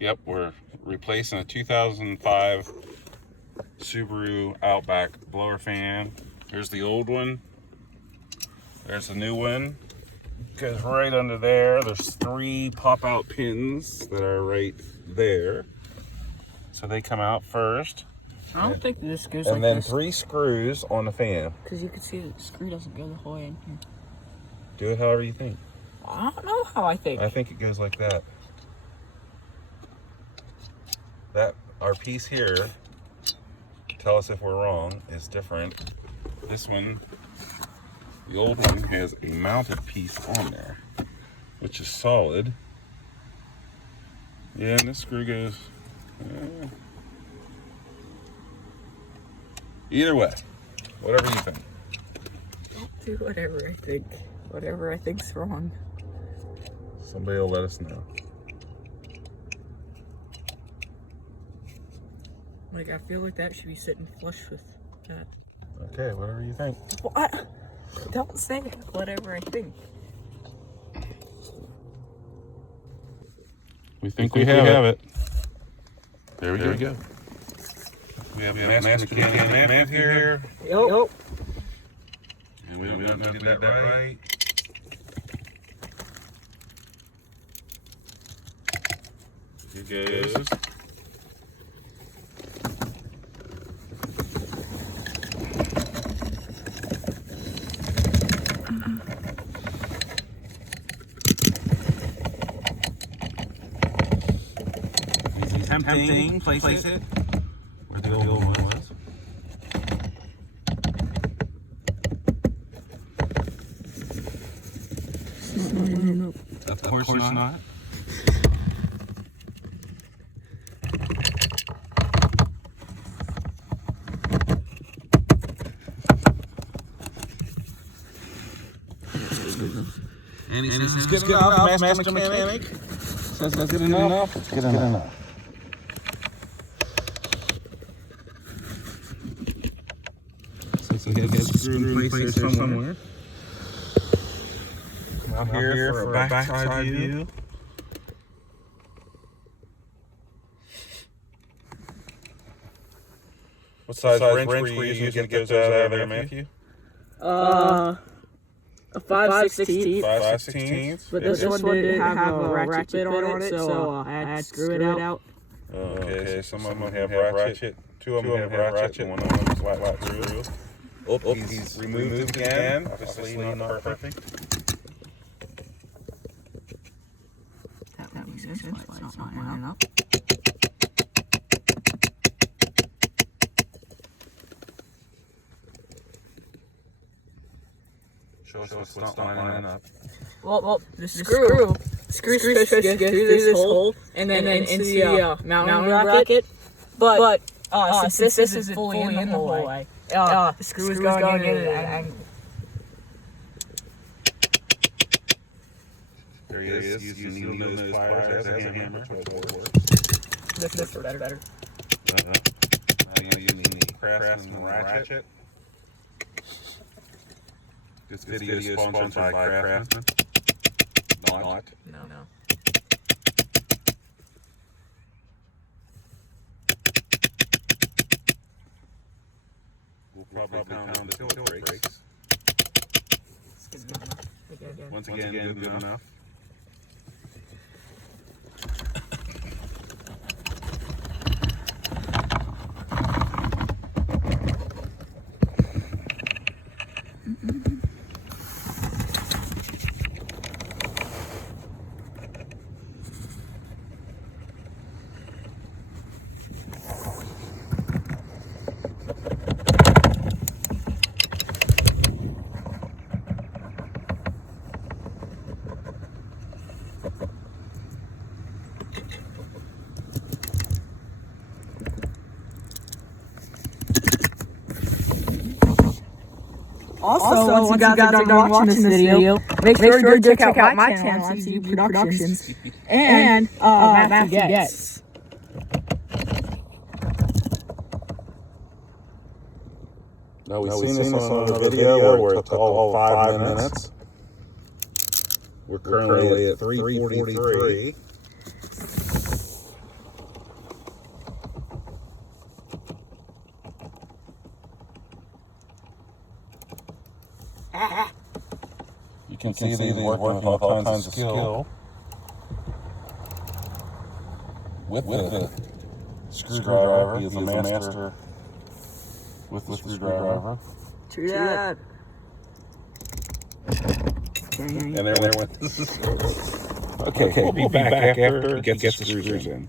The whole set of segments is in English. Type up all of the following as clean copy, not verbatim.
Yep, we're replacing a 2005 Subaru Outback blower fan. Here's the old one. There's the new one. Goes right under there. There's 3 pop-out pins that are right there. So they come out first. I don't think this goes and like then this. 3 screws on the fan. Because you can see the screw doesn't go the whole way in here. Do it however you think. I don't know how I think. I think it goes like that. Our piece here, tell us if we're wrong, is different. This one, the old one, has a mounted piece on there, which is solid. Yeah, and this screw goes. Either way, whatever you think. Don't do whatever I think. Whatever I think's wrong. Somebody will let us know. Like, I feel like that should be sitting flush with that. Okay, whatever you think. What? Don't say whatever I think. We think we have it. There we go. We have Master Mechanic here. Yep. And we don't know if we did that right. Here goes. Tempting, place it where the old one was. Of course not. And he says it's good enough, Master Mechanic. Says that's good enough. It's good enough. So he has a screw in place there somewhere. Come out here for a backside view. What size wrench were you using to get those out of there, Matthew? A 5/16. 5/16. But this one didn't have a ratchet bit on it, so I had to screw it out. Okay, some of them have ratchet. 2 of them have ratchet, and 1 of them is flat screw. Oh, he's removed it again. Obviously not perfect. That makes sense. It's not lining up. Show us what's not lining up. Well, the screw's supposed to get through this hole and then into the mounting bracket. But since this isn't fully in the hole, the screw is going in and There he is, using needle nose pliers as a hammer to work. This is better. Now using the Craftsman ratchet. This video is sponsored by Craftsman. Not. No. We'll probably count on the tilt brakes. Once again, good enough. Also, once you guys are done watching this video, make sure to go check out my channel, CU Productions, and Matthew Gets. Now we've seen this on another video where it took all 5 minutes. We're currently at 3:43. You can see these working with all kinds of skill. With the screwdriver, he is a master with the screwdriver. True that. And there went the Okay, we'll be back after he gets the screws in.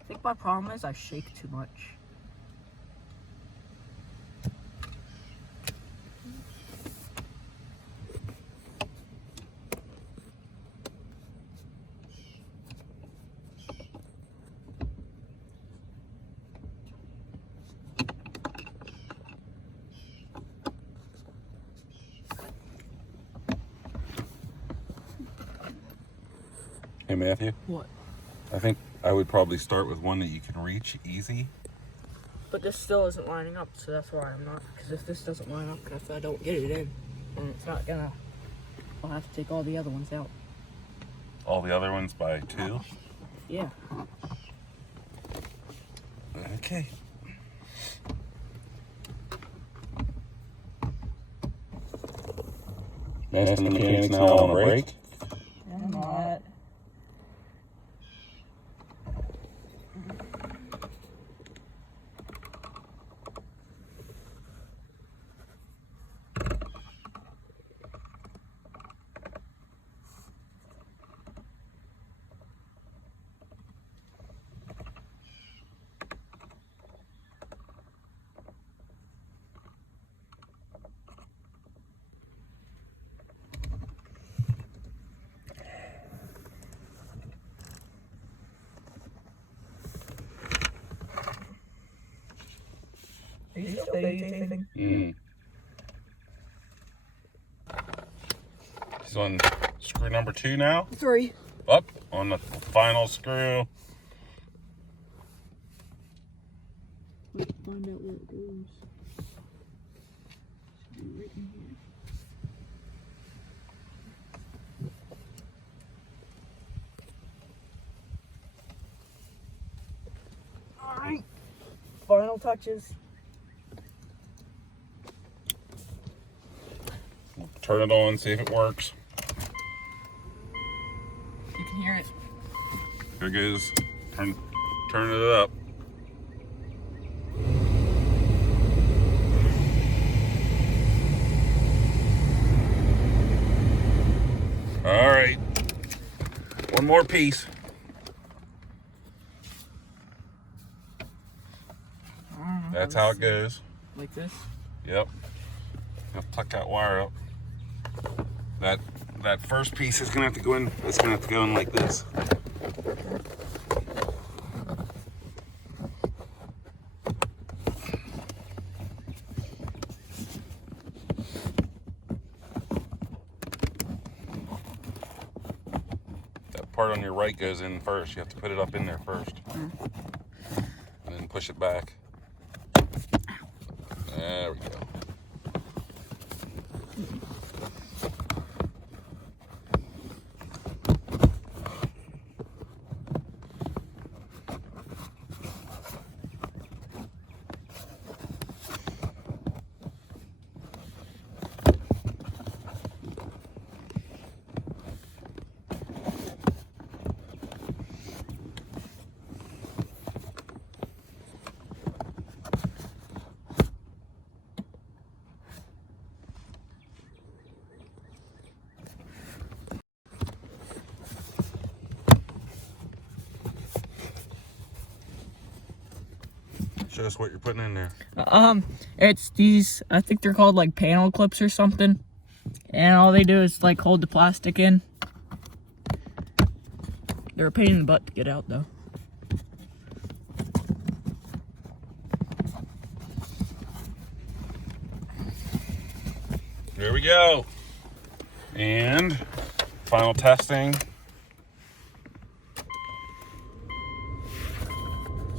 I think my problem is I shake too much. Hey Matthew, What? I think I would probably start with one that you can reach easy. But this still isn't lining up, so that's why I'm not. Because if this doesn't line up, and if I don't get it in, then it's not gonna. I'll have to take all the other ones out. All the other ones by 2. Yeah. Okay. Master Mechanics now on a break. I'm not. Are you still videotaping? He's on screw number 2 now. 3. Up on the final screw. Let's find out where it goes. Should be right in here. Alright. Final touches. Turn it on, see if it works. You can hear it. Here it goes. Turn it up. All right. One more piece. That's how it goes. Like this? Yep. I'll tuck that wire up. That first piece is gonna have to go in. It's gonna have to go in like this. That part on your right goes in first. You have to put it up in there first, and then push it back. There we go. Show us what you're putting in there. It's these, I think they're called like panel clips or something. And all they do is like hold the plastic in. They're a pain in the butt to get out though. There we go. And final testing.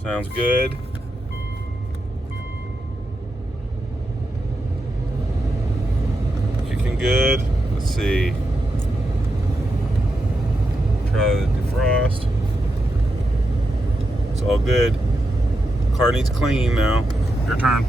Sounds good. Kicking good. Let's see. out of the defrost. It's all good. Car needs clean now. Your turn.